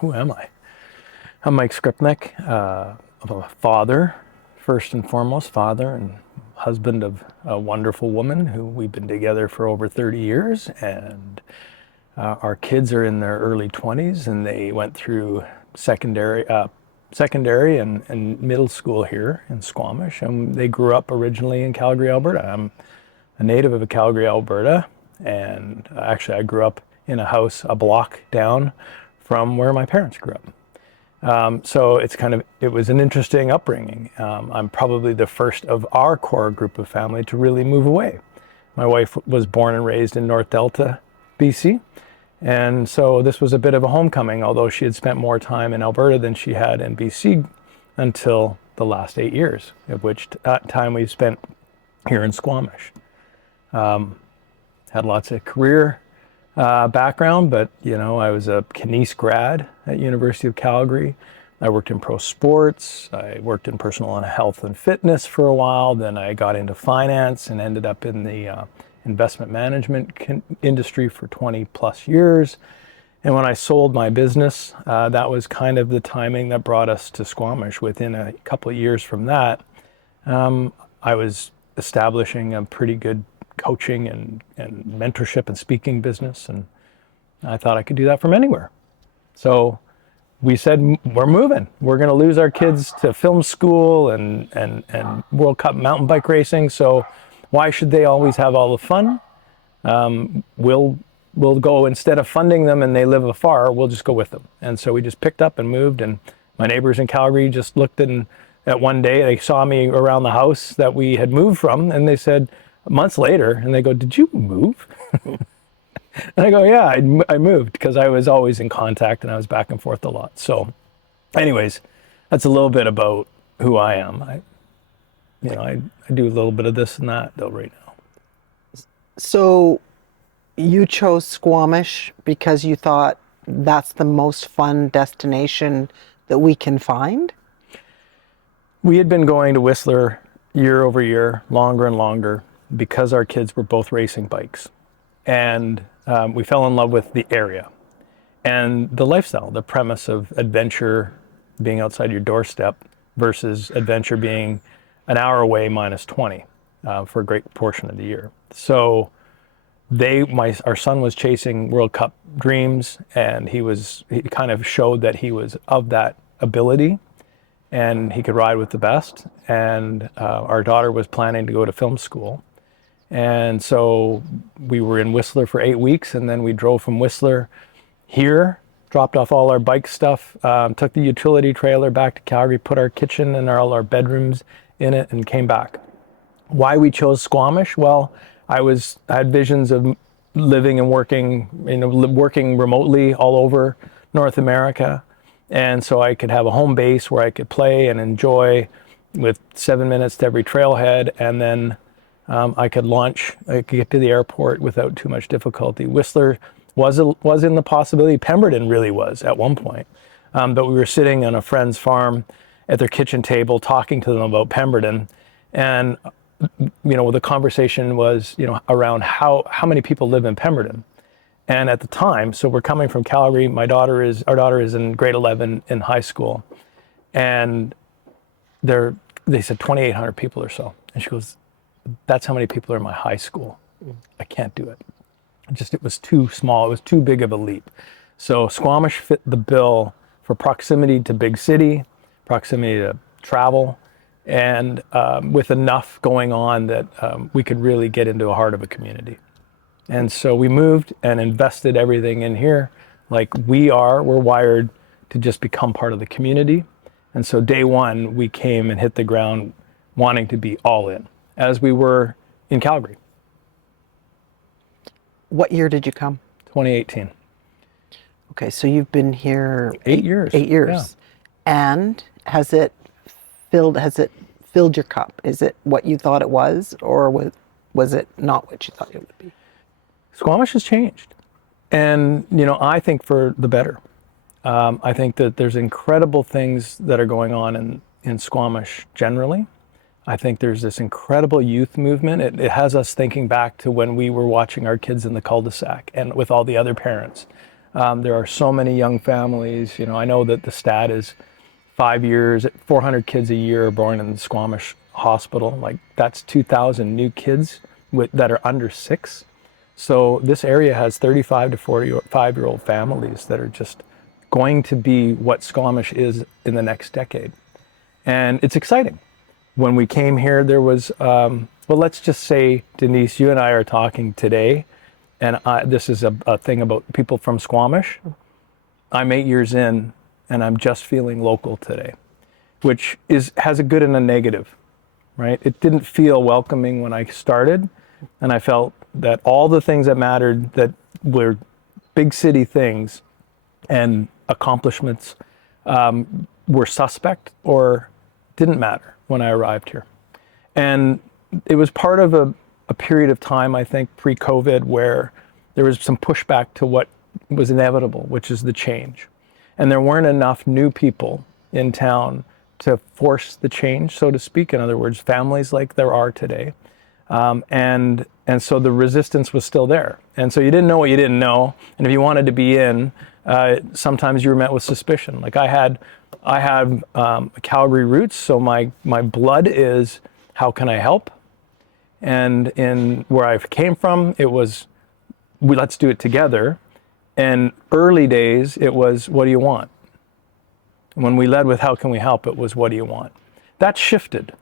who am I? I'm Mike Skrypnek. I'm a father, first and foremost, father and husband of a wonderful woman who we've been together for over 30 years. And our kids are in their early 20s and they went through secondary and middle school here in Squamish. And they grew up originally in Calgary, Alberta. I'm a native of Calgary, Alberta. And actually I grew up in a house a block down from where my parents grew up. So it was an interesting upbringing. I'm probably the first of our core group of family to really move away. My wife was born and raised in North Delta, BC. And so this was a bit of a homecoming, although she had spent more time in Alberta than she had in BC until the last 8 years, of which time we've spent here in Squamish. Had lots of career background, but I was a Kines grad at University of Calgary. I worked in pro sports. I worked in personal and health and fitness for a while. Then I got into finance and ended up in the investment management industry for 20 plus years. And when I sold my business, that was kind of the timing that brought us to Squamish. Within a couple of years from that, I was establishing a pretty good coaching and mentorship and speaking business, and I thought I could do that from anywhere. So we said, we're moving. We're going to lose our kids to film school and World Cup mountain bike racing, so why should they always have all the fun? We'll go, instead of funding them and they live afar, we'll just go with them. And so we just picked up and moved, and my neighbors in Calgary just looked at one day, they saw me around the house that we had moved from, and they said, months later, and they go, "Did you move?" And I go, "Yeah, I moved," because I was always in contact and I was back and forth a lot. So anyways, that's a little bit about who I am. I do a little bit of this and that though right now. So you chose Squamish because you thought that's the most fun destination that we can find? We had been going to Whistler year over year, longer and longer, because our kids were both racing bikes. And we fell in love with the area and the lifestyle, the premise of adventure being outside your doorstep versus adventure being an hour away minus 20 for a great portion of the year. So our son was chasing World Cup dreams, and he kind of showed that he was of that ability and he could ride with the best. And our daughter was planning to go to film school. And so we were in Whistler for 8 weeks, and then we drove from Whistler here, dropped off all our bike stuff, took the utility trailer back to Calgary, put our kitchen and all our bedrooms in it, and came back. Why we chose Squamish? Well, I had visions of living and working, working remotely all over North America. And so I could have a home base where I could play and enjoy with 7 minutes to every trailhead, and then I could get to the airport without too much difficulty. Whistler was in the possibility. Pemberton really was at one point. But we were sitting on a friend's farm at their kitchen table talking to them about Pemberton. And, the conversation was, around how many people live in Pemberton. And at the time, so we're coming from Calgary, our daughter is in grade 11 in high school. And they said 2,800 people or so. And she goes, "That's how many people are in my high school. I can't do it." It was too small. It was too big of a leap. So Squamish fit the bill for proximity to big city, proximity to travel, and with enough going on that we could really get into the heart of a community. And so we moved and invested everything in here. Like we're wired to just become part of the community. And so day one, we came and hit the ground wanting to be all in, as we were in Calgary. What year did you come? 2018. Okay, so you've been here 8 years. 8 years. Yeah. And has it filled your cup? Is it what you thought it was, or was it not what you thought it would be? Squamish has changed. And, I think for the better. I think that there's incredible things that are going on in Squamish generally. I think there's this incredible youth movement. It has us thinking back to when we were watching our kids in the cul-de-sac and with all the other parents. There are so many young families. I know that the stat is 5 years, 400 kids a year are born in the Squamish hospital. Like that's 2,000 new kids that are under 6. So this area has 35 to 45-year-old families that are just going to be what Squamish is in the next decade. And it's exciting. When we came here, there was, well, let's just say, Denise, you and I are talking today, and this is a thing about people from Squamish. I'm 8 years in, and I'm just feeling local today, which has a good and a negative, right? It didn't feel welcoming when I started, and I felt that all the things that mattered that were big city things and accomplishments were suspect or didn't matter when I arrived here. And it was part of a period of time, I think, pre-COVID, where there was some pushback to what was inevitable, which is the change. And there weren't enough new people in town to force the change, so to speak. In other words, families like there are today. And so the resistance was still there. And so you didn't know what you didn't know. And if you wanted to be in, sometimes you were met with suspicion. Like I have Calgary roots, so my blood is, how can I help? And in where I came from, it was, let's do it together. And early days, it was, what do you want? When we led with how can we help, it was, what do you want? That shifted.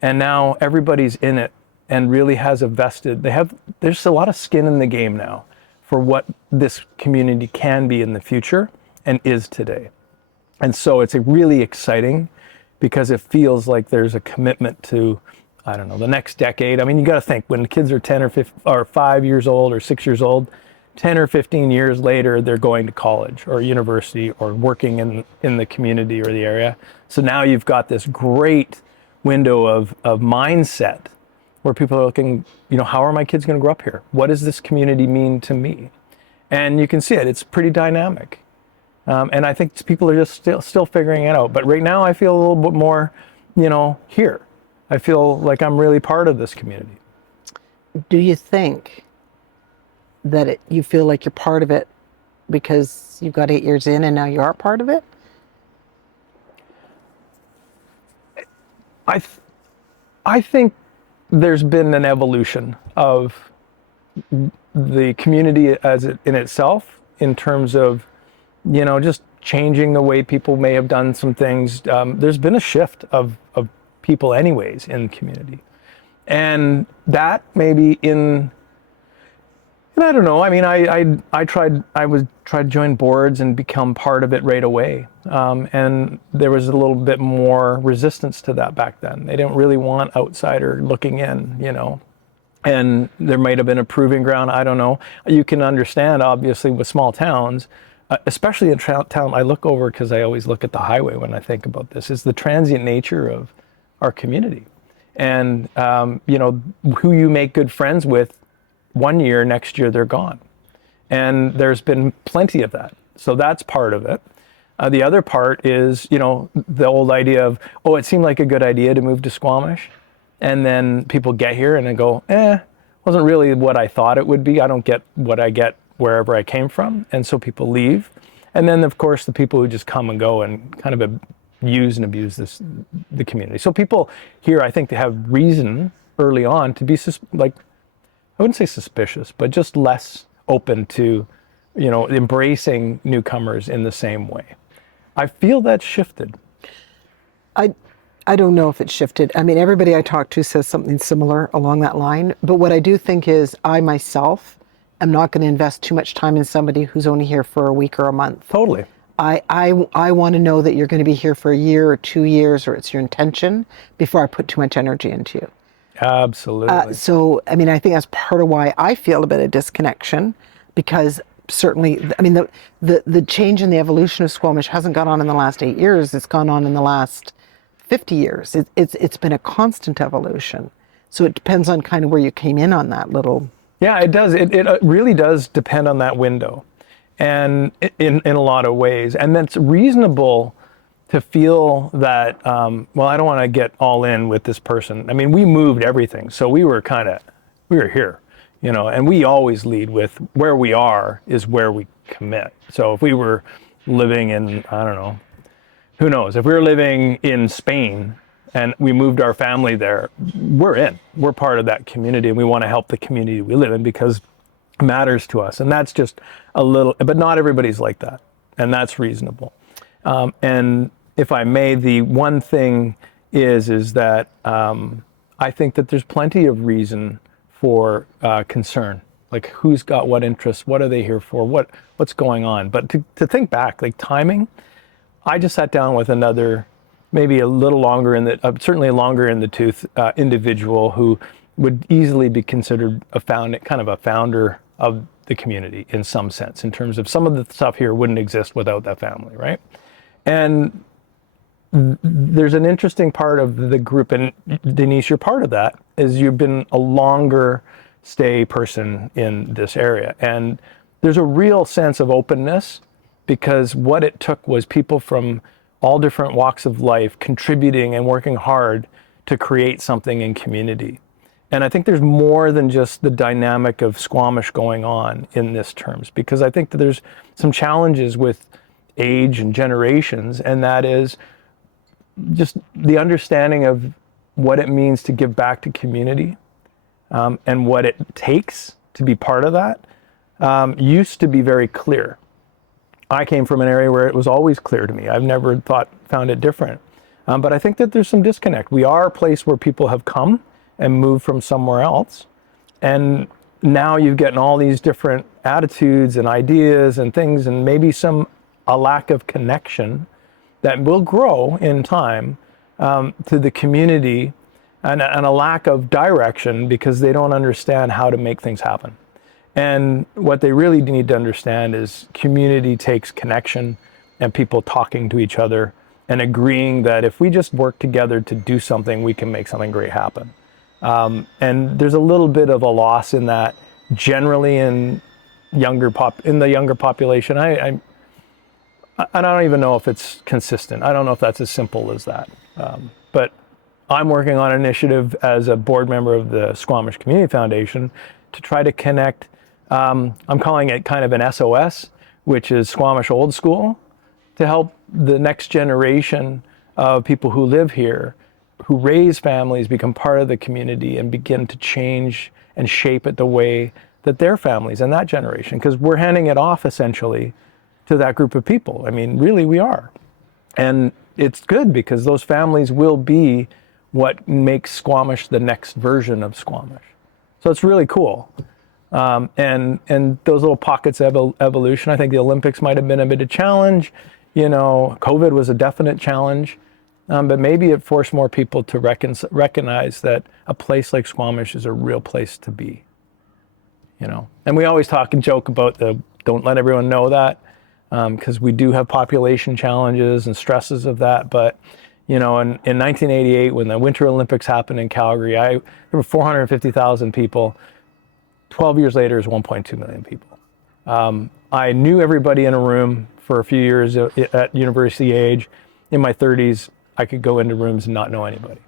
And now everybody's in it and really has a vested, there's a lot of skin in the game now for what this community can be in the future and is today. And so it's really exciting because it feels like there's a commitment to, I don't know, the next decade. I mean, you got to think when kids are 10 or 5 years old or 6 years old, 10 or 15 years later, they're going to college or university or working in the community or the area. So now you've got this great window of mindset where people are looking, how are my kids going to grow up here? What does this community mean to me? And you can see it. It's pretty dynamic. And I think people are just still figuring it out. But right now I feel a little bit more, here. I feel like I'm really part of this community. Do you think that you feel like you're part of it because you've got 8 years in and now you are part of it? I think there's been an evolution of the community in itself in terms of, just changing the way people may have done some things. There's been a shift of people anyways in the community. And that maybe and I don't know. I mean, I tried to join boards and become part of it right away. And there was a little bit more resistance to that back then. They didn't really want outsider looking in, and there might have been a proving ground. I don't know. You can understand, obviously, with small towns, especially in town, I look over because I always look at the highway when I think about this, is the transient nature of our community. And, who you make good friends with, 1 year, next year they're gone. And there's been plenty of that. So that's part of it. The other part is, the old idea of, it seemed like a good idea to move to Squamish. And then people get here and they go, wasn't really what I thought it would be. I don't get what I get wherever I came from. And so people leave. And then, of course, the people who just come and go and kind of use and abuse the community. So people here, I think, they have reason early on to be I wouldn't say suspicious, but just less open to, embracing newcomers in the same way. I feel that's shifted. I don't know if it's shifted. I mean, everybody I talk to says something similar along that line. But what I do think is I myself am not going to invest too much time in somebody who's only here for a week or a month. Totally. I want to know that you're going to be here for a year or 2 years, or it's your intention, before I put too much energy into you. Absolutely. So, I mean, I think that's part of why I feel a bit of disconnection, because certainly, I mean, the change in the evolution of Squamish hasn't gone on in the last 8 years. It's gone on in the last 50 years. It's been a constant evolution. So it depends on kind of where you came in on that little. Yeah, it does. It really does depend on that window, and in a lot of ways. And that's reasonable to feel that, I don't want to get all in with this person. I mean, we moved everything. So we were here, and we always lead with where we are is where we commit. So if we were living in, I don't know, who knows, if we were living in Spain and we moved our family there, we're part of that community, and we want to help the community we live in because it matters to us. And that's just a little, but not everybody's like that. And that's reasonable. And if I may, the one thing is that I think that there's plenty of reason for concern. Like, who's got what interests? What are they here for? What's going on? But to think back, like timing, I just sat down with another, maybe a little longer certainly longer in the tooth individual who would easily be considered kind of a founder of the community in some sense, in terms of some of the stuff here wouldn't exist without that family, right? And there's an interesting part of the group, and Denise, you're part of that, is you've been a longer stay person in this area. And there's a real sense of openness, because what it took was people from all different walks of life contributing and working hard to create something in community. And I think there's more than just the dynamic of Squamish going on in this terms, because I think that there's some challenges with age and generations, and that is just the understanding of what it means to give back to community, and what it takes to be part of that, used to be very clear. I came from an area where it was always clear to me. I've never found it different. But I think that there's some disconnect. We are a place where people have come and moved from somewhere else. And now you're getting all these different attitudes and ideas and things, and maybe a lack of connection that will grow in time to the community, and a lack of direction because they don't understand how to make things happen. And what they really need to understand is community takes connection and people talking to each other and agreeing that if we just work together to do something, we can make something great happen. And there's a little bit of a loss in that generally in the younger population. I don't even know if it's consistent. I don't know if that's as simple as that. But I'm working on an initiative as a board member of the Squamish Community Foundation to try to connect. I'm calling it kind of an SOS, which is Squamish Old School, to help the next generation of people who live here, who raise families, become part of the community and begin to change and shape it the way that their families and that generation, because we're handing it off essentially to that group of people. I mean, really, we are. And it's good because those families will be what makes Squamish the next version of Squamish. So it's really cool. And those little pockets of evolution, I think the Olympics might have been a bit of a challenge. COVID was a definite challenge. But maybe it forced more people to recognize that a place like Squamish is a real place to be. And we always talk and joke about don't let everyone know that, because we do have population challenges and stresses of that. But in 1988, when the Winter Olympics happened in Calgary, there were 450,000 people. 12 years later, is 1.2 million people. I knew everybody in a room for a few years at university age. In my 30s, I could go into rooms and not know anybody.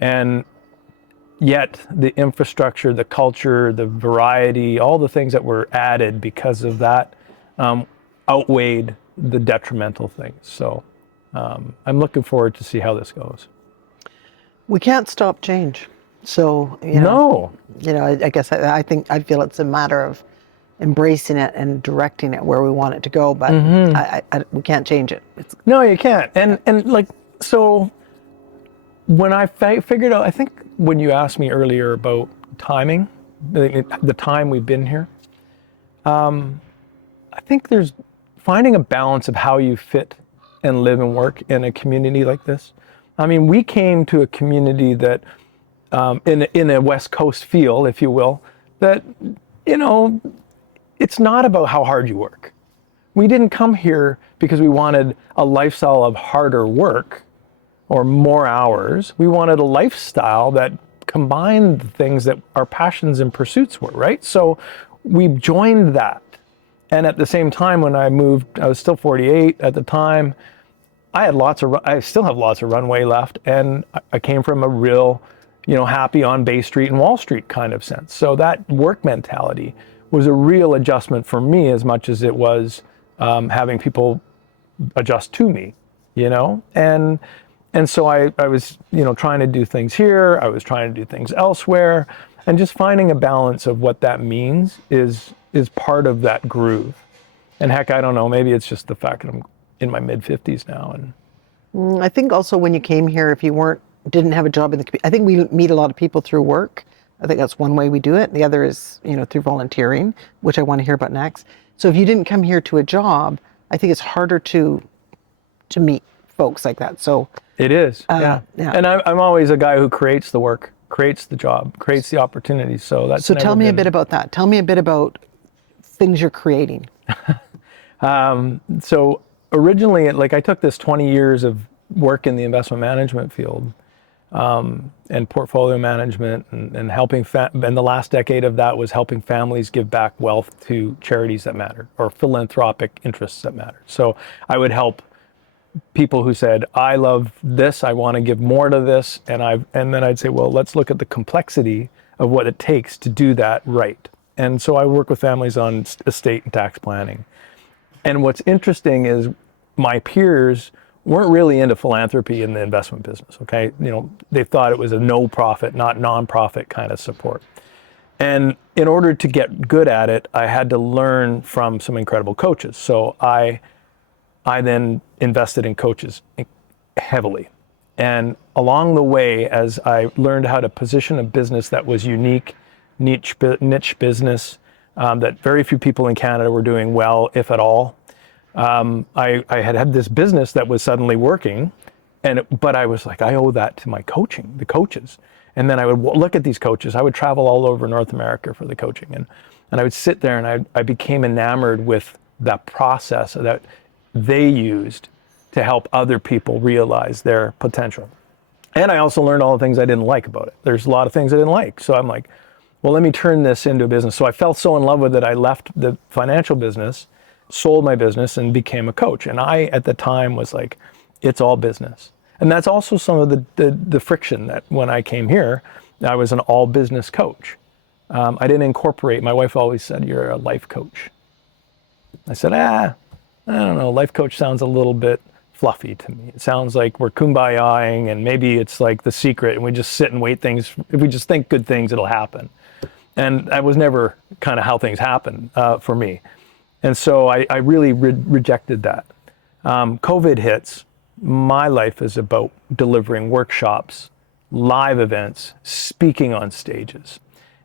And yet the infrastructure, the culture, the variety, all the things that were added because of that outweighed the detrimental things. So I'm looking forward to see how this goes. We can't stop change. So, No. I guess I feel it's a matter of embracing it and directing it where we want it to go, but we can't change it. No, you can't. So when I figured out, I think when you asked me earlier about timing, the time we've been here, I think there's finding a balance of how you fit and live and work in a community like this. I mean, we came to a community that, in a West Coast feel, if you will, that, it's not about how hard you work. We didn't come here because we wanted a lifestyle of harder work or more hours. We wanted a lifestyle that combined the things that our passions and pursuits were, right? So we joined that. And at the same time, when I moved, I was still 48 at the time. I still have lots of runway left. And I came from a real happy on Bay Street and Wall Street kind of sense. So that work mentality was a real adjustment for me as much as it was having people adjust to me, and so I was, trying to do things here, I was trying to do things elsewhere, and just finding a balance of what that means is part of that groove. And heck, I don't know, maybe it's just the fact that I'm in my mid-50s now. And I think also when you came here, if you didn't have a job in the community, I think we meet a lot of people through work. I think that's one way we do it. The other is, through volunteering, which I want to hear about next. So if you didn't come here to a job, I think it's harder to meet folks like that. So it is, yeah. And I'm always a guy who creates the work, creates the job, creates the opportunities. So that's so tell me a bit about that. Tell me a bit about things you're creating. So originally, I took this 20 years of work in the investment management field and portfolio management and helping, and the last decade of that was helping families give back wealth to charities that matter or philanthropic interests that matter. So I would help people who said, I love this, I want to give more to this, and then I'd say, well, let's look at the complexity of what it takes to do that right. And so I work with families on estate and tax planning. And what's interesting is my peers weren't really into philanthropy in the investment business, okay? They thought it was a no-profit, not non-profit kind of support. And in order to get good at it, I had to learn from some incredible coaches. So I then invested in coaches heavily. And along the way, as I learned how to position a business that was unique, niche business, that very few people in Canada were doing well, if at all, I had this business that was suddenly working, but I was like, I owe that to my coaching, the coaches. And then I would look at these coaches. I would travel all over North America for the coaching. And I would sit there and I became enamored with that process that they used to help other people realize their potential. And I also learned all the things I didn't like about it. There's a lot of things I didn't like. So I'm like, well, let me turn this into a business. So I fell so in love with it, I left the financial business, sold my business, and became a coach. And I, at the time, was like, it's all business. And that's also some of the friction that when I came here, I was an all business coach. I didn't incorporate, my wife always said, you're a life coach. I said, I don't know, life coach sounds a little bit fluffy to me. It sounds like we're kumbaya-ing and maybe it's like The Secret and we just sit and wait things. If we just think good things, it'll happen. And that was never kind of how things happen for me. And so I really rejected that. COVID hits. My life is about delivering workshops, live events, speaking on stages.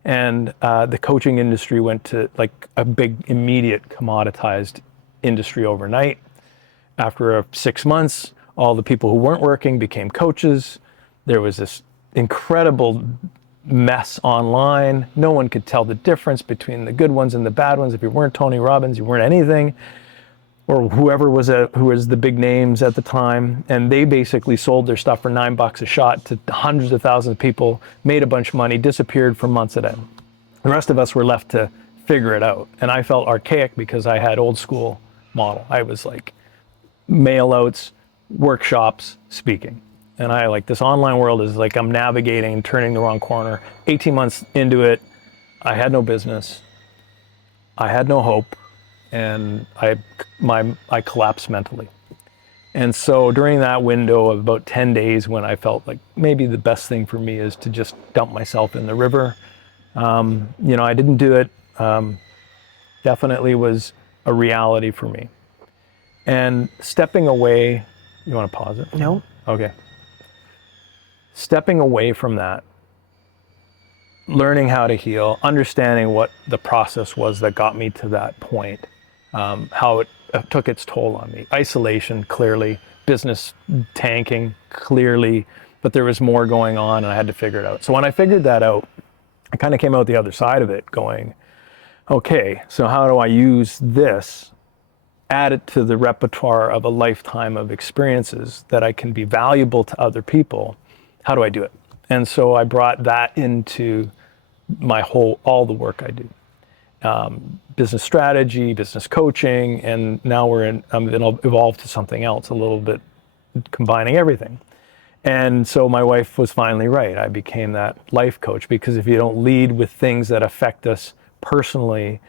And the coaching industry went to like a big, immediate commoditized industry overnight. After 6 months, all the people who weren't working became coaches. There was this incredible mess online. No one could tell the difference between the good ones and the bad ones. If you weren't Tony Robbins, you weren't anything, or whoever was who was the big names at the time. And they basically sold their stuff for $9 a shot to hundreds of thousands of people, made a bunch of money, disappeared for months at end. The rest of us were left to figure it out. And I felt archaic because I had old school model. I was like mail outs, workshops, speaking. And I like this online world is like I'm navigating and turning the wrong corner. 18 months into it, I had no business. I had no hope. And I collapsed mentally. And so during that window of about 10 days when I felt like maybe the best thing for me is to just dump myself in the river. I didn't do it. Definitely was a reality for me. And stepping away, you want to pause it? No. Okay. Stepping away from that, learning how to heal, understanding what the process was that got me to that point, how it took its toll on me. Isolation, clearly, business tanking, clearly, but there was more going on and I had to figure it out. So when I figured that out, I kind of came out the other side of it going, okay, so how do I use this, add it to the repertoire of a lifetime of experiences that I can be valuable to other people? How do I do it? And so I brought that into all the work I do. Business strategy, business coaching, and now I'm evolved to something else a little bit, combining everything. And so my wife was finally right. I became that life coach, because if you don't lead with things that affect us personally,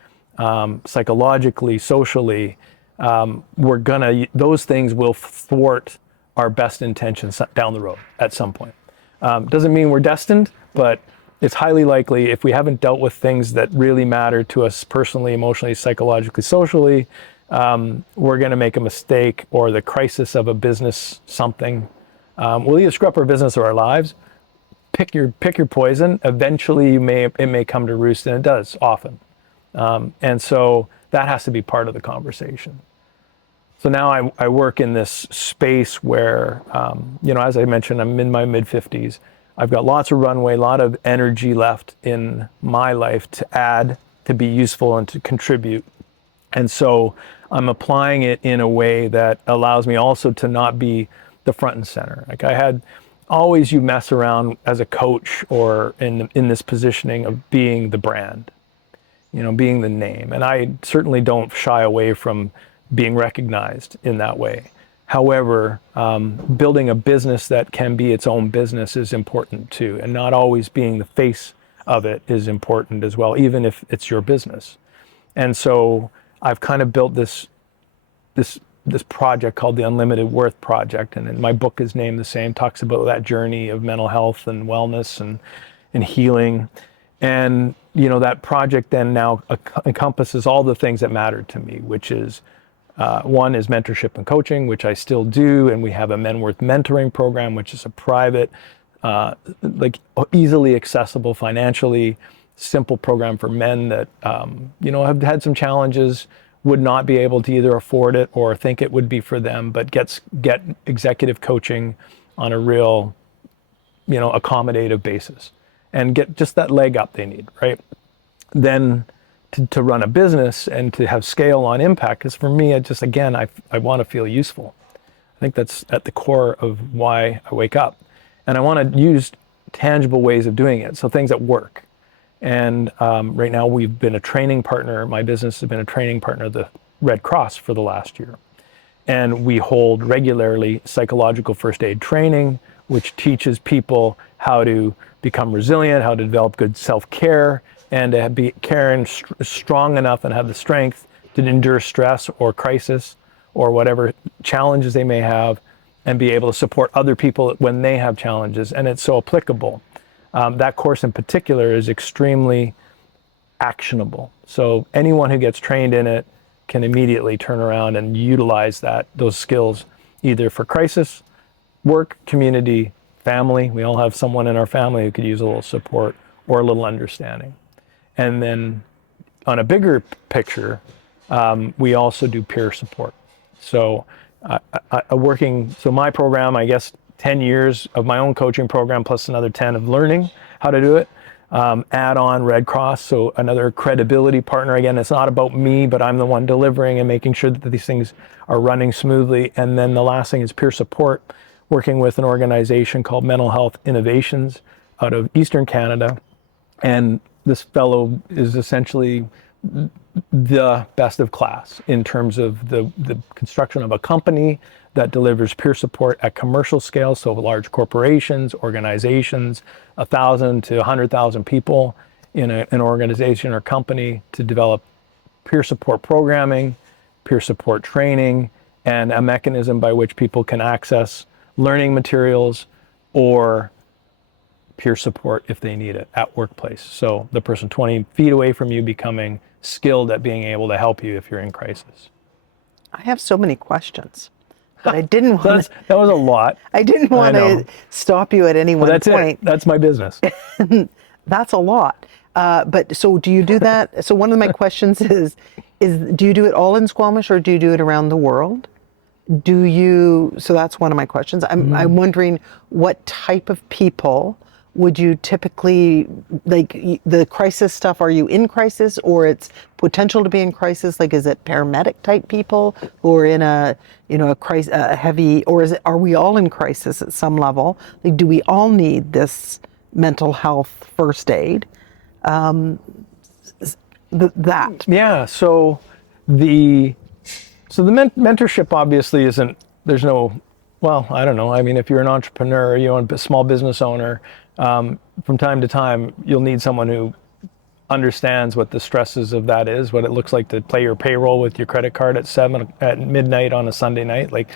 psychologically, socially, those things will thwart our best intentions down the road at some point. Doesn't mean we're destined, but it's highly likely, if we haven't dealt with things that really matter to us personally, emotionally, psychologically, socially, we're going to make a mistake, or the crisis of a business, something. We'll either screw up our business or our lives. Pick your poison. Eventually, it may come to roost, and it does often. And so that has to be part of the conversation. So now I work in this space where, as I mentioned, I'm in my mid-50s. I've got lots of runway, a lot of energy left in my life to add, to be useful, and to contribute. And so I'm applying it in a way that allows me also to not be the front and center. Like you mess around as a coach or in this positioning of being the brand, being the name. And I certainly don't shy away from being recognized in that way. However, building a business that can be its own business is important too, and not always being the face of it is important as well, even if it's your business. And so I've kind of built this project called the Unlimited Worth Project, and my book is named the same, talks about that journey of mental health and wellness and healing. And that project then now encompasses all the things that matter to me, which is one is mentorship and coaching, which I still do, and we have a Menworth mentoring program, which is a private, easily accessible, financially simple program for men that have had some challenges, would not be able to either afford it or think it would be for them, but get executive coaching on a real, accommodative basis, and get just that leg up they need, right? Then to run a business and to have scale on impact, because for me, I want to feel useful. I think that's at the core of why I wake up. And I want to use tangible ways of doing it, so things that work. And right now we've been a training partner. My business has been a training partner of the Red Cross for the last year. And we hold regularly psychological first aid training, which teaches people how to become resilient, how to develop good self-care, and to be strong enough and have the strength to endure stress or crisis or whatever challenges they may have, and be able to support other people when they have challenges. And it's so applicable. That course in particular is extremely actionable. So anyone who gets trained in it can immediately turn around and utilize those skills, either for crisis, work, community, family. We all have someone in our family who could use a little support or a little understanding. And then on a bigger picture, we also do peer support. So my program, I guess 10 years of my own coaching program plus another 10 of learning how to do it. Add on Red Cross, so another credibility partner. Again, it's not about me, but I'm the one delivering and making sure that these things are running smoothly. And then the last thing is peer support, working with an organization called Mental Health Innovations out of Eastern Canada. And this fellow is essentially the best of class in terms of the construction of a company that delivers peer support at commercial scale, so large corporations, organizations, 1,000 to 100,000 people in an organization or company, to develop peer support programming, peer support training, and a mechanism by which people can access learning materials or peer support if they need it at workplace. So the person 20 feet away from you becoming skilled at being able to help you if you're in crisis. I have so many questions, but I didn't want to. That was a lot. I didn't want to stop you at any one that's point. That's my business. That's a lot. But so do you do that? So one of my questions is do you do it all in Squamish, or do you do it around the world? So that's one of my questions. I'm wondering, what type of people would you typically, like the crisis stuff, are you in crisis, or it's potential to be in crisis? Like, is it paramedic type people who are in a crisis, a heavy, or are we all in crisis at some level? Like, do we all need this mental health first aid? Yeah. So the mentorship obviously isn't. There's no Well, I don't know. I mean, if you're an entrepreneur, you're a small business owner, from time to time, you'll need someone who understands what the stresses of that is, what it looks like to play your payroll with your credit card at midnight on a Sunday night. Like,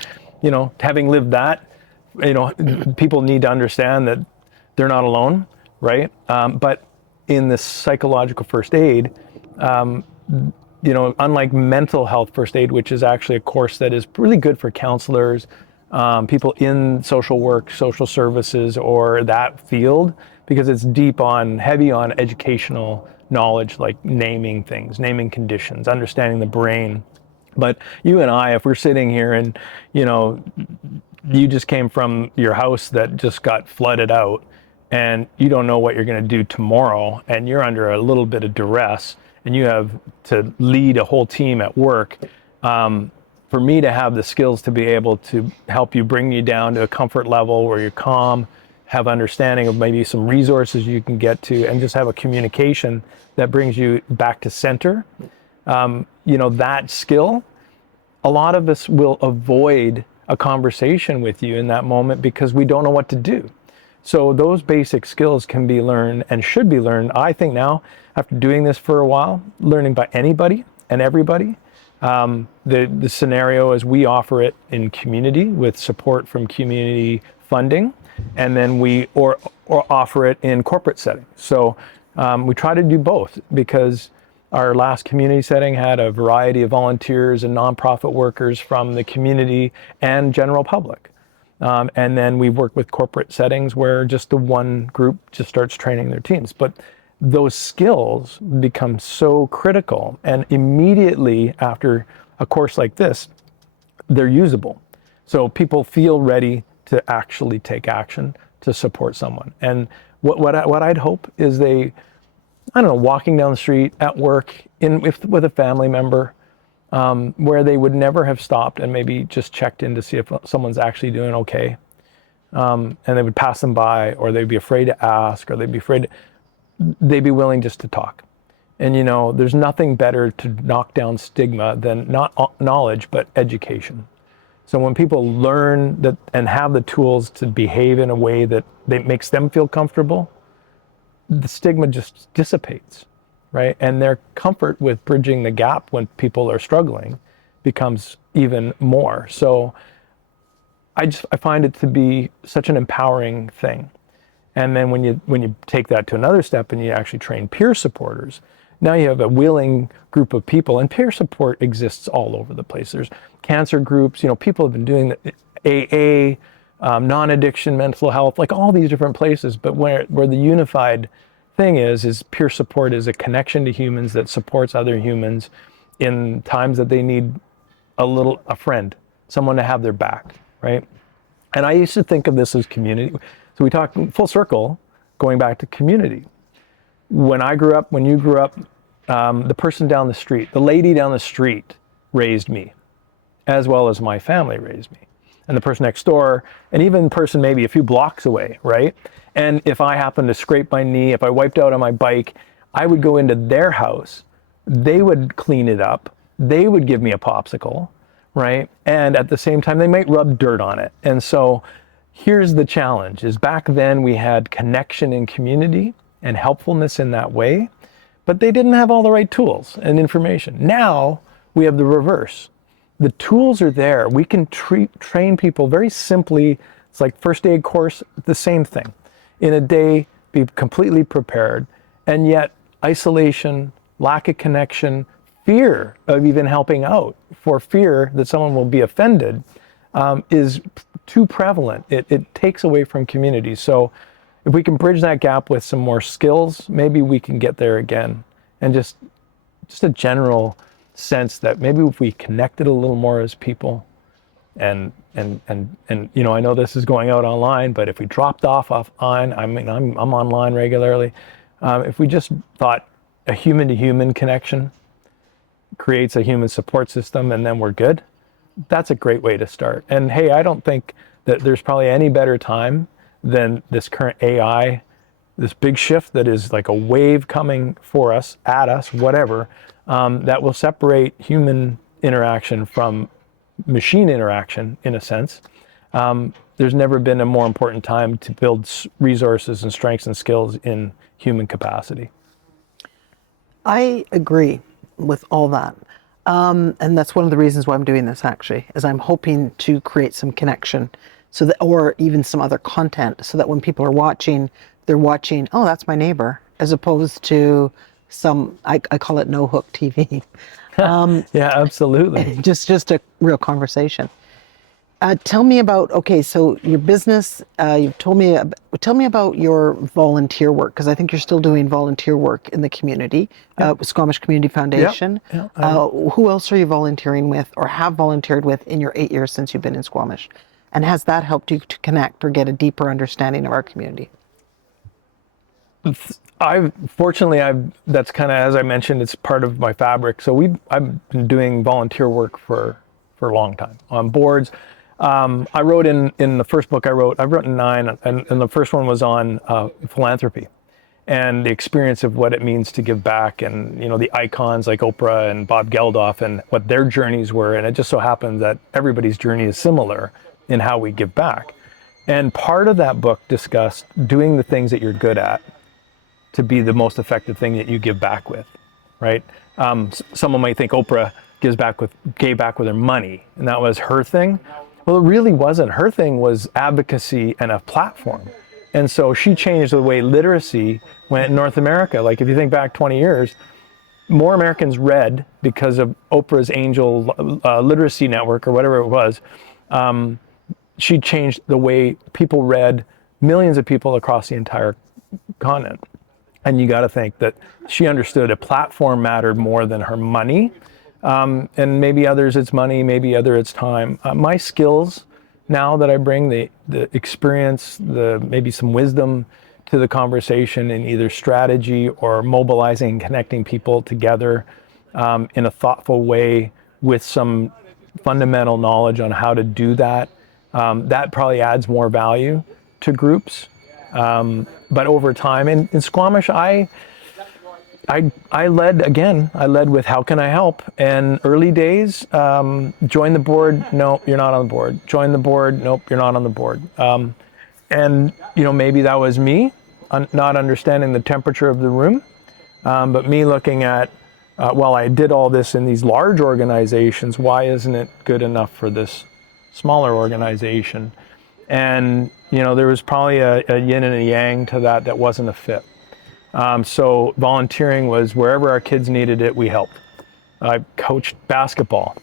having lived that, people need to understand that they're not alone, right? But in this psychological first aid, unlike mental health first aid, which is actually a course that is really good for counselors, people in social work, social services, or that field, because it's heavy on educational knowledge, like naming things, naming conditions, understanding the brain. But you and I, if we're sitting here and, you just came from your house that just got flooded out, and you don't know what you're going to do tomorrow, and you're under a little bit of duress, and you have to lead a whole team at work, for me to have the skills to be able to help you, bring you down to a comfort level where you're calm, have understanding of maybe some resources you can get to, and just have a communication that brings you back to center, that skill, a lot of us will avoid a conversation with you in that moment because we don't know what to do. So those basic skills can be learned and should be learned, I think now, after doing this for a while, learning by anybody and everybody. The scenario is we offer it in community with support from community funding, and then we or offer it in corporate settings. So we try to do both because our last community setting had a variety of volunteers and nonprofit workers from the community and general public. And then we've worked with corporate settings where just the one group just starts training their teams. But those skills become so critical, and immediately after a course like this, they're usable. So people feel ready to actually take action to support someone. And what I'd hope is walking down the street at work with a family member, where they would never have stopped and maybe just checked in to see if someone's actually doing okay. And they would pass them by, or they'd be afraid to ask, or they'd be willing just to talk. And there's nothing better to knock down stigma than not knowledge, but education. So when people learn that and have the tools to behave in a way that makes them feel comfortable, the stigma just dissipates, right? And their comfort with bridging the gap when people are struggling becomes even more. So I find it to be such an empowering thing. And then when you take that to another step and you actually train peer supporters, now you have a willing group of people, and peer support exists all over the place. There's cancer groups, people have been doing the AA, non-addiction, mental health, like all these different places. But where the unified thing is peer support is a connection to humans that supports other humans in times that they need a friend, someone to have their back, right? And I used to think of this as community. So we talk full circle, going back to community. When I grew up, when you grew up, the person down the street, the lady down the street raised me, as well as my family raised me. And the person next door, and even the person maybe a few blocks away, right? And if I happened to scrape my knee, if I wiped out on my bike, I would go into their house, they would clean it up, they would give me a popsicle, right? And at the same time, they might rub dirt on it. And so here's the challenge, is back then we had connection in community and helpfulness in that way, but they didn't have all the right tools and information. Now we have the reverse. The tools are there. We can train people very simply. It's like first aid course, the same thing. In a day, be completely prepared. And yet isolation, lack of connection, fear of even helping out for fear that someone will be offended is too prevalent. It takes away from community. So if we can bridge that gap with some more skills, maybe we can get there again. And just a general sense that maybe if we connected a little more as people, and I know this is going out online, but if we dropped offline, I'm online regularly. If we just thought a human to human connection creates a human support system, and then we're good, that's a great way to start. And hey, I don't think that there's probably any better time than this current AI, this big shift that is like a wave coming for us, at us, whatever, that will separate human interaction from machine interaction in a sense. There's never been a more important time to build resources and strengths and skills in human capacity. I agree with all that. And that's one of the reasons why I'm doing this, actually, is I'm hoping to create some connection so that, or even some other content, so that when people are watching, they're watching, oh, that's my neighbor, as opposed to some, I call it no hook TV. Yeah, absolutely. Just a real conversation. Tell me about, okay, so your business, you've told me, tell me about your volunteer work, because I think you're still doing volunteer work in the community, with Squamish Community Foundation. Who else are you volunteering with or have volunteered with in your 8 years since you've been in Squamish? And has that helped you to connect or get a deeper understanding of our community? That's kind of, as I mentioned, it's part of my fabric. So I've been doing volunteer work for a long time on boards. I wrote in the first book I've written 9, and the first one was on philanthropy and the experience of what it means to give back, and the icons like Oprah and Bob Geldof and what their journeys were. And it just so happens that everybody's journey is similar in how we give back. And part of that book discussed doing the things that you're good at to be the most effective thing that you give back with, right? Someone might think Oprah gave back with her money, and that was her thing. Well, it really wasn't. Her thing was advocacy and a platform. And so she changed the way literacy went in North America. Like, if you think back 20 years, more Americans read because of Oprah's Angel Literacy Network, or whatever it was. She changed the way people read, millions of people across the entire continent. And you got to think that she understood a platform mattered more than her money. And maybe others it's money, maybe other it's time. My skills now that I bring, the experience, maybe some wisdom to the conversation in either strategy or mobilizing, connecting people together in a thoughtful way with some fundamental knowledge on how to do that. That probably adds more value to groups. But over time, in Squamish, I led with how can I help? And early days, join the board, nope, you're not on the board. Join the board, nope, you're not on the board. And maybe that was me not understanding the temperature of the room, but me looking at, well, I did all this in these large organizations, why isn't it good enough for this smaller organization? And there was probably a yin and a yang to that wasn't a fit. So volunteering was wherever our kids needed it, we helped. I coached basketball.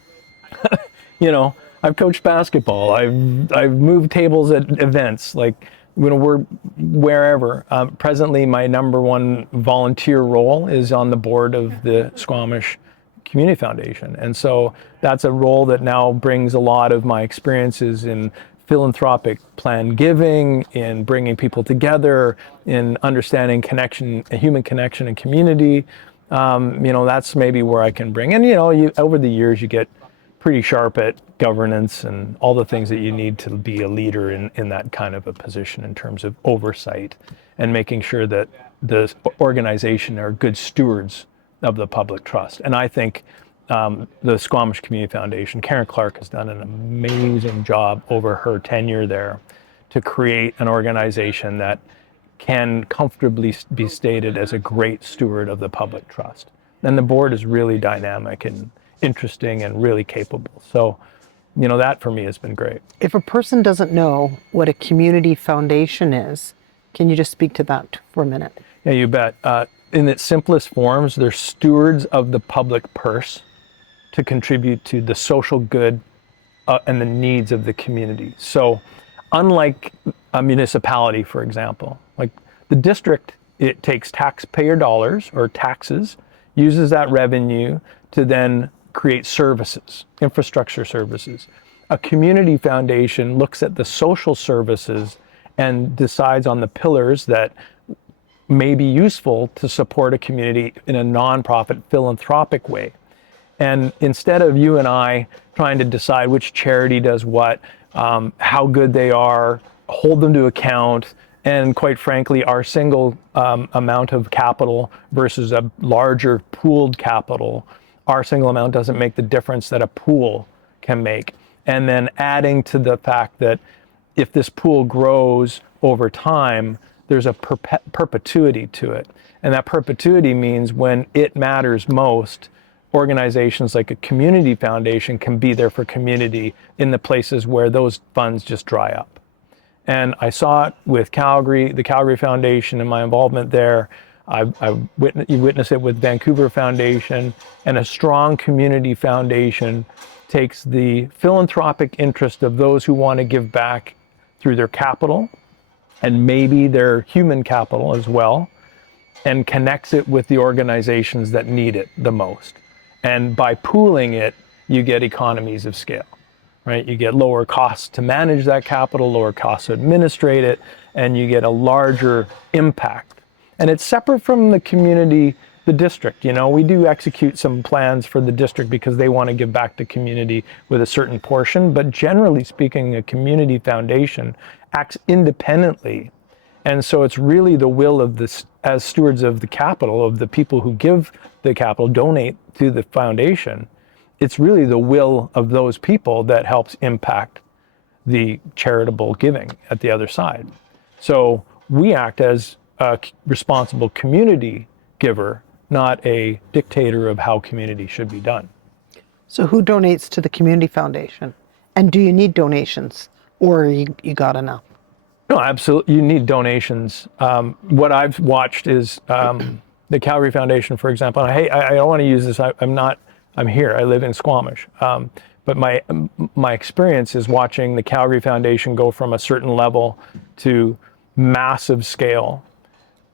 I've coached basketball. I've moved tables at events, like we're wherever. Presently, my number one volunteer role is on the board of the Squamish Community Foundation, and so that's a role that now brings a lot of my experiences in philanthropic plan giving, in bringing people together, in understanding connection, human connection and community. That's maybe where I can bring. And over the years, you get pretty sharp at governance and all the things that you need to be a leader in that kind of a position in terms of oversight and making sure that the organization are good stewards of the public trust. And I think the Squamish Community Foundation, Karen Clark has done an amazing job over her tenure there to create an organization that can comfortably be stated as a great steward of the public trust. And the board is really dynamic and interesting and really capable. So, that for me has been great. If a person doesn't know what a community foundation is, can you just speak to that for a minute? Yeah, you bet. In its simplest forms, they're stewards of the public purse to contribute to the social good and the needs of the community. So unlike a municipality, for example, like the district, it takes taxpayer dollars or taxes, uses that revenue to then create services, infrastructure services. A community foundation looks at the social services and decides on the pillars that may be useful to support a community in a nonprofit philanthropic way. And instead of you and I trying to decide which charity does what, how good they are, hold them to account, and quite frankly, our single amount of capital versus a larger pooled capital, our single amount doesn't make the difference that a pool can make. And then adding to the fact that if this pool grows over time, there's a perpetuity to it. And that perpetuity means when it matters most, organizations like a community foundation can be there for community in the places where those funds just dry up. And I saw it with Calgary, the Calgary Foundation, and my involvement there. You witness it with Vancouver Foundation, and a strong community foundation takes the philanthropic interest of those who want to give back through their capital and maybe their human capital as well, and connects it with the organizations that need it the most. And by pooling it, you get economies of scale, right? You get lower costs to manage that capital, lower costs to administrate it, and you get a larger impact. And it's separate from the community, the district. You know, we do execute some plans for the district because they want to give back to community with a certain portion, but generally speaking, a community foundation acts independently. And so it's really the will of this, as stewards of the capital, of the people who give the capital, donate to the foundation. It's really the will of those people that helps impact the charitable giving at the other side. So we act as a responsible community giver, not a dictator of how community should be done. So who donates to the community foundation? And do you need donations, or you got enough? No, absolutely. You need donations. What I've watched is the Calgary Foundation, for example. And I don't want to use this. I'm here. I live in Squamish. But my experience is watching the Calgary Foundation go from a certain level to massive scale.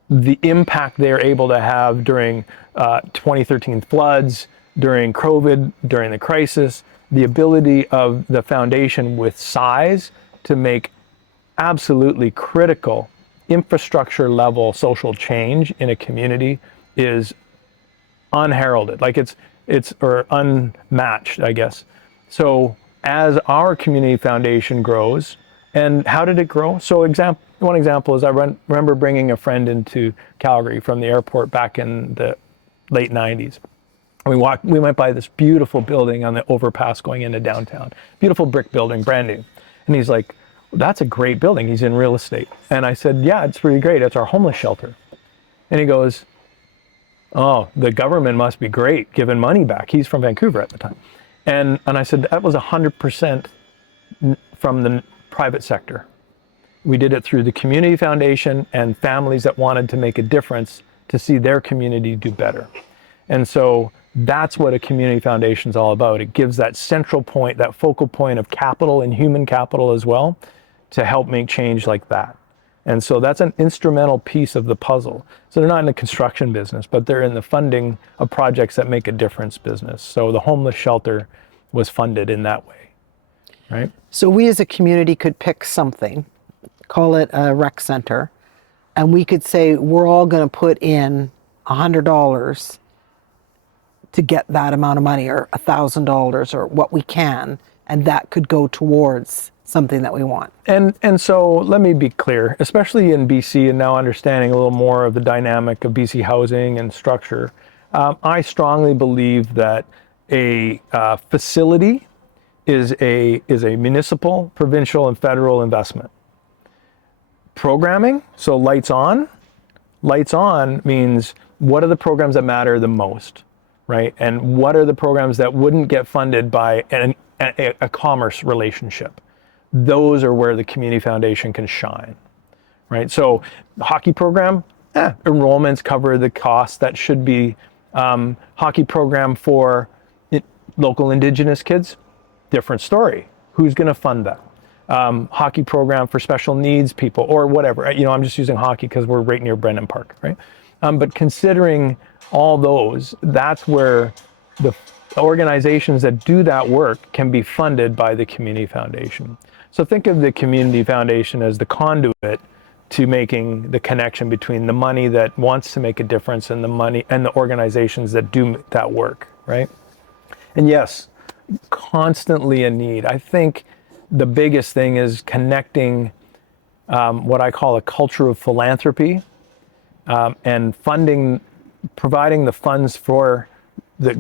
The impact they're able to have during 2013 floods, during COVID, during the crisis, the ability of the foundation with size to make absolutely critical infrastructure level social change in a community is unheralded. Like it's or unmatched, I guess. So as our community foundation grows, and how did it grow? So one example is I remember bringing a friend into Calgary from the airport back in the late 90s. We went by this beautiful building on the overpass going into downtown. Beautiful brick building, brand new. And he's like, that's a great building. He's in real estate. And I said, yeah, it's pretty great. It's our homeless shelter. And he goes, oh, the government must be great giving money back. He's from Vancouver at the time. And I said, that was 100% from the private sector. We did it through the community foundation and families that wanted to make a difference to see their community do better. And so that's what a community foundation is all about. It gives that central point, that focal point of capital and human capital as well, to help make change like that. And so that's an instrumental piece of the puzzle. So they're not in the construction business, but they're in the funding of projects that make a difference business. So the homeless shelter was funded in that way, right? So we as a community could pick something, call it a rec center, and we could say we're all going to put in $100 to get that amount of money, or $1,000, or what we can, and that could go towards something that we want. And so let me be clear, especially in BC and now understanding a little more of the dynamic of BC housing and structure, I strongly believe that a facility is a municipal, provincial, and federal investment. Programming, so lights on means what are the programs that matter the most, right? And what are the programs that wouldn't get funded by a commerce relationship? Those are where the community foundation can shine, right? So the hockey program, enrollments cover the costs that should be. Hockey program for local Indigenous kids, different story. Who's going to fund that? Hockey program for special needs people or whatever. You know, I'm just using hockey because we're right near Brennan Park, right? But considering all those, that's where the organizations that do that work can be funded by the community foundation. So think of the community foundation as the conduit to making the connection between the money that wants to make a difference and the money and the organizations that do that work, right? And yes, constantly a need. I think the biggest thing is connecting what I call a culture of philanthropy and providing the funds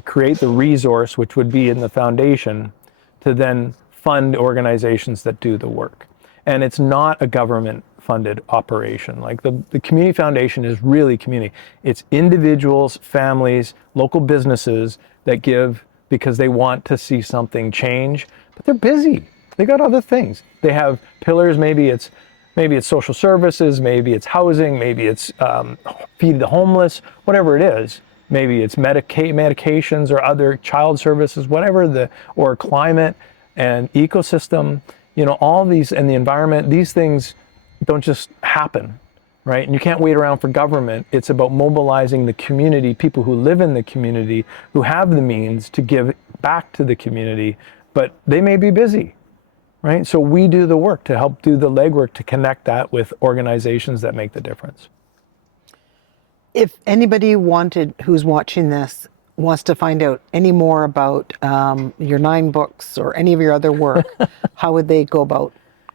create the resource, which would be in the foundation, to then fund organizations that do the work. And it's not a government funded operation. Like the community foundation is really community. It's individuals, families, local businesses that give because they want to see something change, but they're busy. They got other things. They have pillars. Maybe it's social services, maybe it's housing, maybe it's feed the homeless, whatever it is. Maybe it's medications or other child services, or climate and ecosystem, all these, and the environment. These things don't just happen, right? And you can't wait around for government. It's about mobilizing the community, people who live in the community, who have the means to give back to the community, but they may be busy, right? So we do the work to help do the legwork to connect that with organizations that make the difference. If anybody who's watching this, wants to find out any more about your 9 books or any of your other work, how would they go about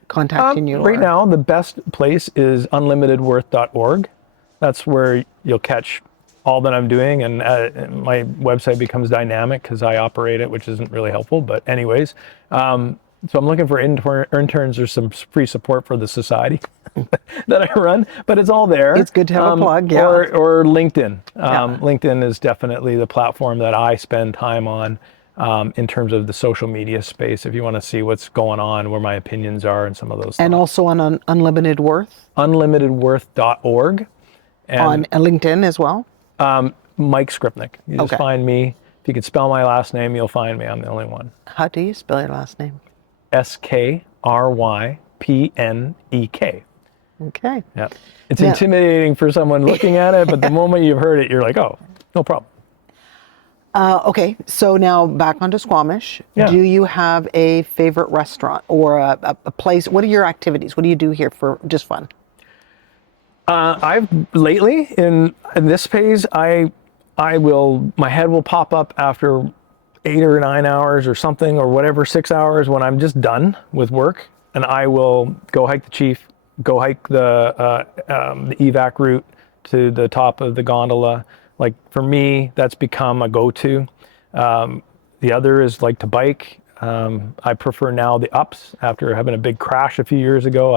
contacting you? Right now, the best place is unlimitedworth.org. That's where you'll catch all that I'm doing, and my website becomes dynamic because I operate it, which isn't really helpful. But anyways, so I'm looking for interns or some free support for the society that I run, but it's all there. It's good to have a plug, yeah. Or LinkedIn. LinkedIn is definitely the platform that I spend time on in terms of the social media space. If you want to see what's going on, where my opinions are, and some of those. And also on Unlimited Worth. Unlimitedworth.org. And on LinkedIn as well. Mike Skrypnek. You just find me. If you could spell my last name, you'll find me. I'm the only one. How do you spell your last name? Skrypnek. Okay. Yeah. It's intimidating for someone looking at it, but the moment you've heard it, you're like, oh, no problem. Okay, so now back onto Squamish. Yeah. Do you have a favorite restaurant or a place? What are your activities? What do you do here for just fun? I've lately in this phase, my head will pop up after 8 or 9 hours or something, or whatever, 6 hours, when I'm just done with work, and I will go hike the Chief, go hike the evac route to the top of the gondola. Like for me, that's become a go-to. The other is like to bike. I prefer now the ups after having a big crash a few years ago.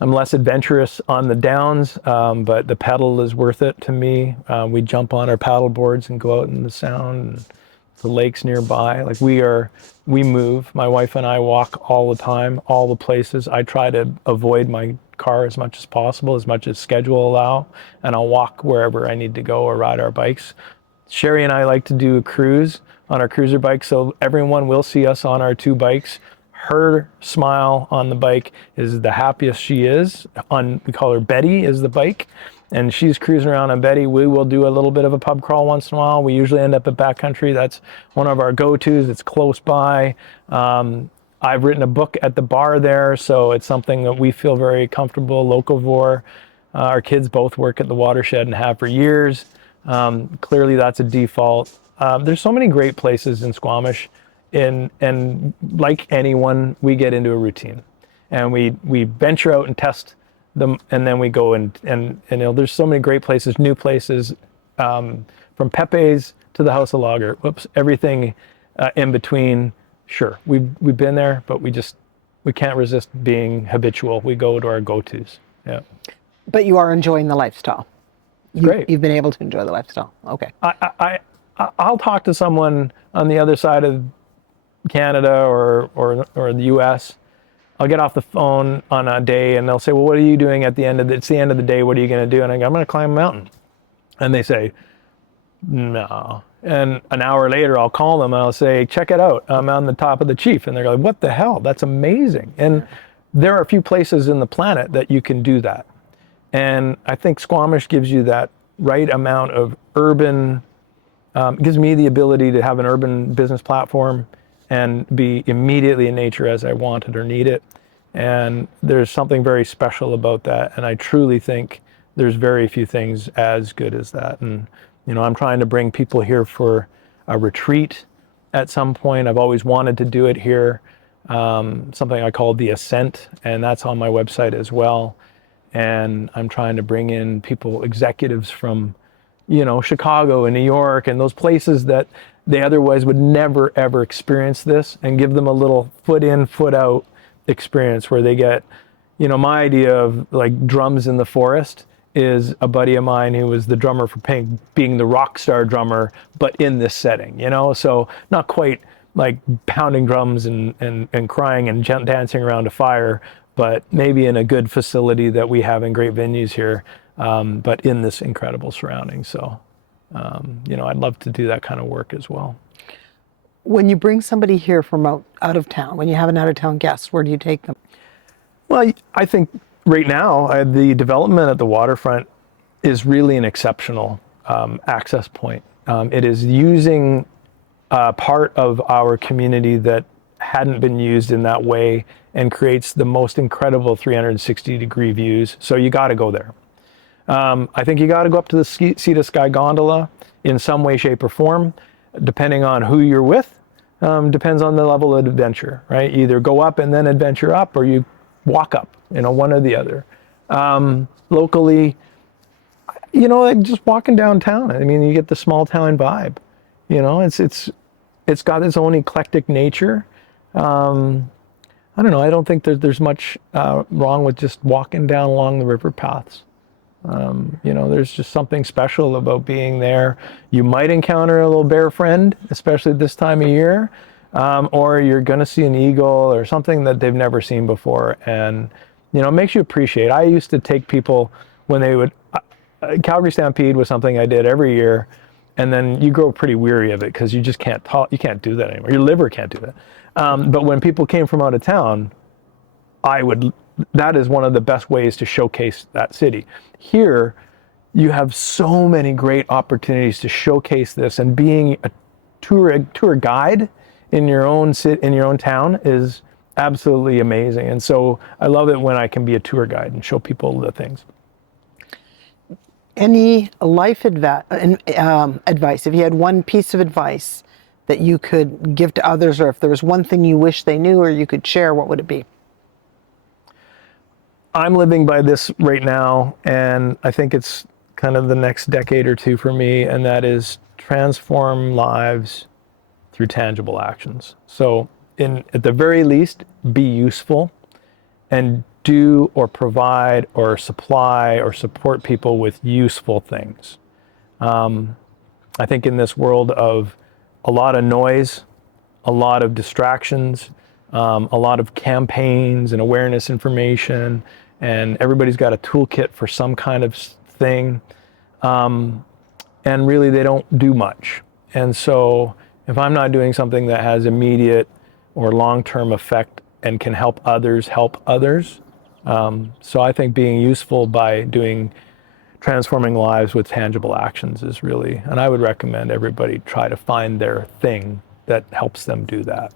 I'm less adventurous on the downs, but the pedal is worth it to me. We jump on our paddle boards and go out in the sound, and the lakes nearby. Like we move. My wife and I walk all the time, all the places. I try to avoid my car as much as possible, as much as schedule allow, and I'll walk wherever I need to go or ride our bikes. Sherry and I like to do a cruise on our cruiser bike, so everyone will see us on our 2 bikes. Her smile on the bike is the happiest she is. We call her Betty is the bike, and she's cruising around on Betty. We will do a little bit of a pub crawl once in a while. We usually end up at backcountry. That's one of our go-tos. It's close by. I've written a book at the bar there, so it's something that we feel very comfortable, locavore. Our kids both work at the watershed and have for years. Clearly that's a default. There's so many great places in Squamish, and like anyone, we get into a routine, and we venture out and test them, and then we go and there's so many great places, new places, from Pepe's to the House of Lager. Everything in between. Sure, we've been there, but we can't resist being habitual. We go to our go-tos. Yeah. But you are enjoying the lifestyle. Great. You've been able to enjoy the lifestyle. Okay. I'll talk to someone on the other side of Canada or the U.S. I'll get off the phone on a day and they'll say, well, what are you doing at the end of it's the end of the day. What are you going to do? And I go, I'm going to climb a mountain. And they say, no. And an hour later, I'll call them and I'll say, check it out. I'm on the top of the Chief. And they're like, what the hell? That's amazing. And there are a few places in the planet that you can do that. And I think Squamish gives you that right amount of urban, gives me the ability to have an urban business platform and be immediately in nature as I want it or need it. And there's something very special about that. And I truly think there's very few things as good as that. And I'm trying to bring people here for a retreat at some point. I've always wanted to do it here, something I call the Ascent, and that's on my website as well. And I'm trying to bring in executives from, Chicago and New York and those places that they otherwise would never, ever experience this, and give them a little foot in, foot out experience where they get, my idea of like drums in the forest is a buddy of mine who was the drummer for Pink being the rock star drummer, but in this setting, so not quite like pounding drums and crying and dancing around a fire, but maybe in a good facility that we have in great venues here, but in this incredible surrounding. So, I'd love to do that kind of work as well. When you bring somebody here from out of town, when you have an out of town guest, where do you take them? Well, I think right now the development at the waterfront is really an exceptional access point. It is using part of our community that hadn't been used in that way and creates the most incredible 360-degree views. So you got to go there. I think you got to go up to the Sea to Sky gondola in some way, shape, or form, depending on who you're with. Depends on the level of adventure, right? Either go up and then adventure up, or you walk up, one or the other. Locally, like just walking downtown. I mean, you get the small town vibe. It's got its own eclectic nature. I don't know. I don't think there's much wrong with just walking down along the river paths. There's just something special about being there. You might encounter a little bear friend, especially this time of year, or you're going to see an eagle or something that they've never seen before. And, it makes you appreciate. I used to take people when they would, Calgary Stampede was something I did every year. And then you grow pretty weary of it because you just can't talk. You can't do that anymore. Your liver can't do that. But when people came from out of town, that is one of the best ways to showcase that city. Here, you have so many great opportunities to showcase this, and being a tour guide in your own town is absolutely amazing. And so I love it when I can be a tour guide and show people the things. Any life advice, if you had one piece of advice that you could give to others, or if there was one thing you wish they knew or you could share, what would it be? I'm living by this right now, and I think it's kind of the next decade or two for me, and that is transform lives through tangible actions. So at the very least, be useful and do or provide or supply or support people with useful things. I think in this world of a lot of noise, a lot of distractions, a lot of campaigns and awareness information, and everybody's got a toolkit for some kind of thing, and really they don't do much. And so if I'm not doing something that has immediate or long-term effect and can help others, so I think being useful by transforming lives with tangible actions is really, and I would recommend everybody try to find their thing that helps them do that.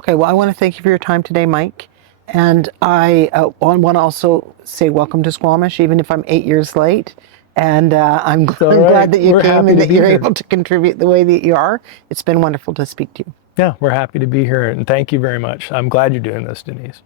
Okay, well, I want to thank you for your time today, Mike. And I want to also say welcome to Squamish, even if I'm 8 years late. And I'm glad that you came and that you're able to contribute the way that you are. It's been wonderful to speak to you. Yeah, we're happy to be here, and thank you very much. I'm glad you're doing this, Denise.